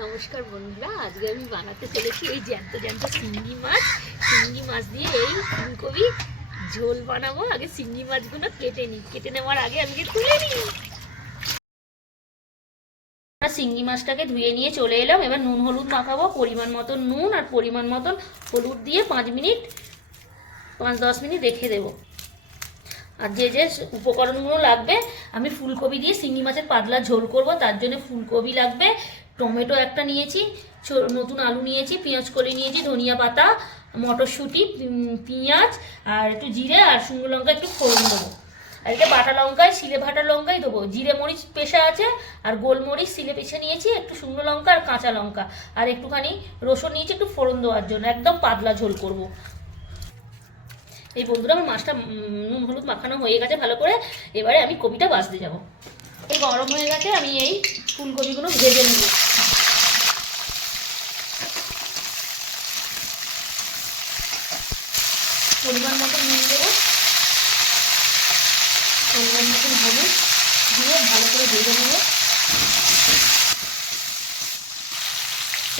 নমস্কার বন্ধুরা, আজকে আমি বানাতে চলেছি এই জ্যান্ত জ্যান্ত শিঙ্গি মাছ। শিঙ্গি মাছ দিয়ে এই ফুলকপি ঝোল বানাবো। আগে শিঙ্গি মাছগুলো কেটে নিই। কেটে নেওয়ার আগে আমি কি তুলে নিই। শিঙ্গি মাছটাকে ধুয়ে নিয়ে চলে এলাম। এবার নুন, হলুদ মাখাবো। পরিমাণ মতন নুন আর পরিমাণ মতন হলুদ দিয়ে পাঁচ মিনিট, পাঁচ, দশ মিনিট রেখে দেবো। আর যে যে উপকরণগুলো লাগবে, আমি ফুলকপি দিয়ে শিঙি মাছের পাতলা ঝোল করব। তার জন্য ফুলকপি লাগবে টমেটো একটা নিয়েছি নতুন আলু নিয়েছি, পেঁয়াজ কলি নিয়েছি, ধনিয়া পাতা, মটরশুঁটি পেঁয়াজ, আর একটু জিরে আর শুকনো লঙ্কা, একটু ফোড়ন দেবো। আর এটা বাটা লঙ্কায়, শিলে ভাটা লঙ্কাই দেবো। জিরে মরিচ পেশা আছে, আর গোলমরিচ শিলে পেশা নিয়েছি, একটু শুকনো লঙ্কা আর কাঁচা লঙ্কা। আর একটুখানি রসুন নিয়েছি, একটু ফোড়ন দেওয়ার জন্য, একদম পাতলা ঝোল করব। এই বন্ধুরা, আমার মাছটা নুন, হলুদ মাখানো হয়ে গেছে ভালো করে। এবারে আমি কবিটা বাছতে যাব। গরম হয়ে গেছে, আমি এই ফুলকপিগুলো ভেজে নেব। পরিমাণ মতো নুন দেবো। পরিমাণ মতন হলুদ দিয়ে ভালো করে ভেজে নেব।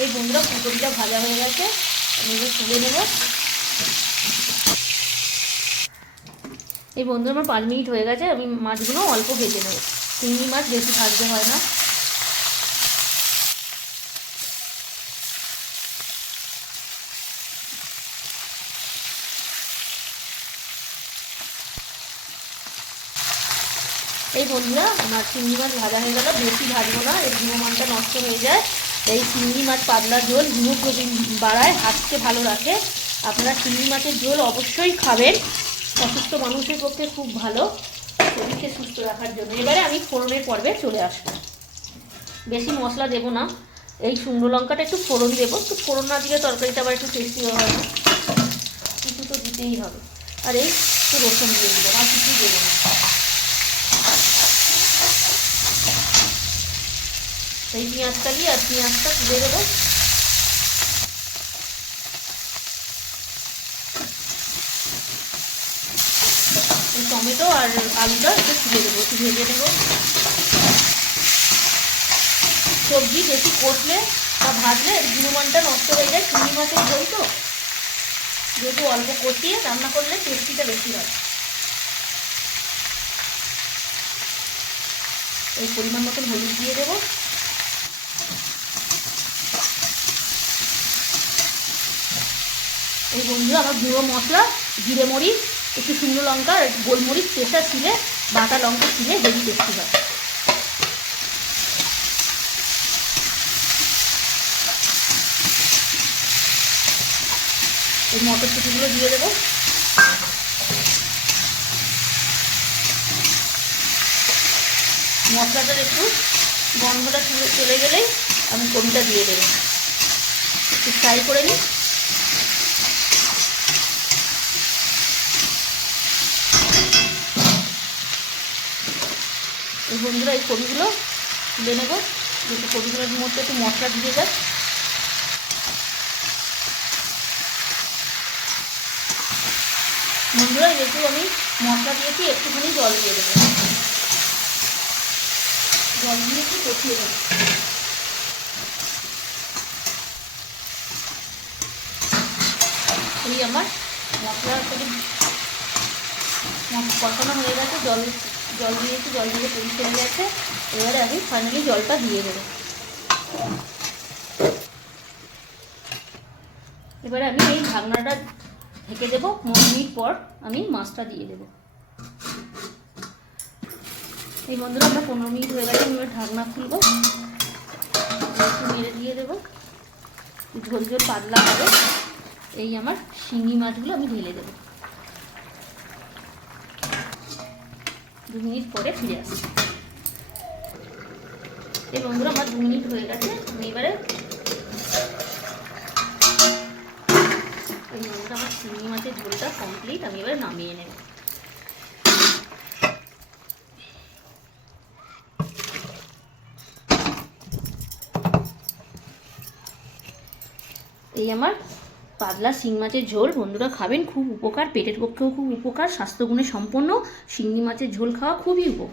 এই বন্ধুরা, ফুলকপিটা ভাজা হয়ে গেছে, আমি তুলে নেব। এই বন্ধু আমার পাঁচ মিনিট হয়ে গেছে, আমি মাছগুলো অল্প ভেজে নেব। চিংড়ি মাছ বেশি ভাজতে হয় না। এই বন্ধুরা, আমার চিংড়ি মাছ ভাজা হয়ে গেল। বেশি ভাজবো না, এর গুণমানটা নষ্ট হয়ে যায়। এই চিংড়ি মাছ পাতলা ঝোল হিমোগ্লোবিন বাড়ায়, হাতকে ভালো রাখে। আপনারা চিংড়ি মাছের ঝোল অবশ্যই খাবেন। অসুস্থ মানুষের পক্ষে খুব ভালো। শরীরকে সুস্থ রাখার জন্য। এবারে আমি ফোড়নের পর্বে চলে আসব। বেশি মশলা দেবো না। এই শুকনো লঙ্কাটা একটু ফোড়ন দেবো। একটু ফোড়ন না দিলে তরকারিটা আবার একটু টেস্টি হবে না কিছু তো দিতেই হবে। আর এই একটু রসুন দিয়ে দেবো। আর কিছুই দেবো না। এই পেঁয়াজকালি আর পেঁয়াজটা তুলে দেবো এই টমেটো আর আলুটা একটু তুলে দেবো একটু ভেজে নেব সবজি বেশি কষলে বা ভাজলে গুণমানটা নষ্ট হয়ে যায়, চিংড়ি মাছের ঝোল তো। যেহেতু অল্প কষিয়ে রান্না করলে টেস্টিটা বেশি হয়। এই পরিমাণ মতন হলুদ দিয়ে দেবো। এই বন্ধু আমার গুঁড়ো মশলা, জিরে মরিচ একটু শুকনো লঙ্কা আর গোলমরিচ পেশা ছিলে, বাটা লঙ্কা ছিলে, হেভি টেস্টি হয় এই মটরশুঁটিগুলো দিয়ে দেবো। মশলাটার একটু গন্ধটা চলে গেলেই আমি কবিটা দিয়ে দেবো। একটু ফ্রাই করে নিই। বন্ধুরা এই কবিগুলো তুলে নেব। যেহেতু কবিগুলোর মধ্যে একটু মশলা দিয়ে যায় বন্ধুরা যেহেতু আমি মশলা দিয়েছি, একটুখানি জল দিয়ে দেবো। জল দিয়ে একটু কষিয়ে দেবো আমার মশলা কষানো হয়ে গেছে, জল জল দিয়েছি জল দিয়ে তৈরি হয়ে গেছে। এবারে আমি ফাইনালি জলটা দিয়ে দেবো। এবারে আমি এই ঢাকনাটা ঢেকে দেবো। পনেরো মিনিট পর আমি মাছটা দিয়ে দেবো। এই বন্ধুরা, আমরা পনেরো মিনিট হয়ে গেছে, আমি ঢাকনা খুলবো। মেরে দিয়ে দেবো। ঝোল ঝোল পাতলা হবে। এই আমার শিঙি মাছগুলো আমি ঢেলে দেবো। দু মিনিট পরে ফিরে আসছি। এই বন্ধুরা, আমার দু মিনিট হয়ে গেছে। আমি এবারে এই বন্ধুরা, আমার চিংড়ি মাছের ঝোলটা কমপ্লিট আমি এবারে নামিয়ে নেব। এই আমার পাতলা শিং মাছের ঝোল বন্ধুরা খাবেন, খুব উপকার, পেটের পক্ষেও খুব উপকার, স্বাস্থ্যগুণে সম্পন্ন। শিঙ্গি মাছের ঝোল খাওয়া খুবই উপকার।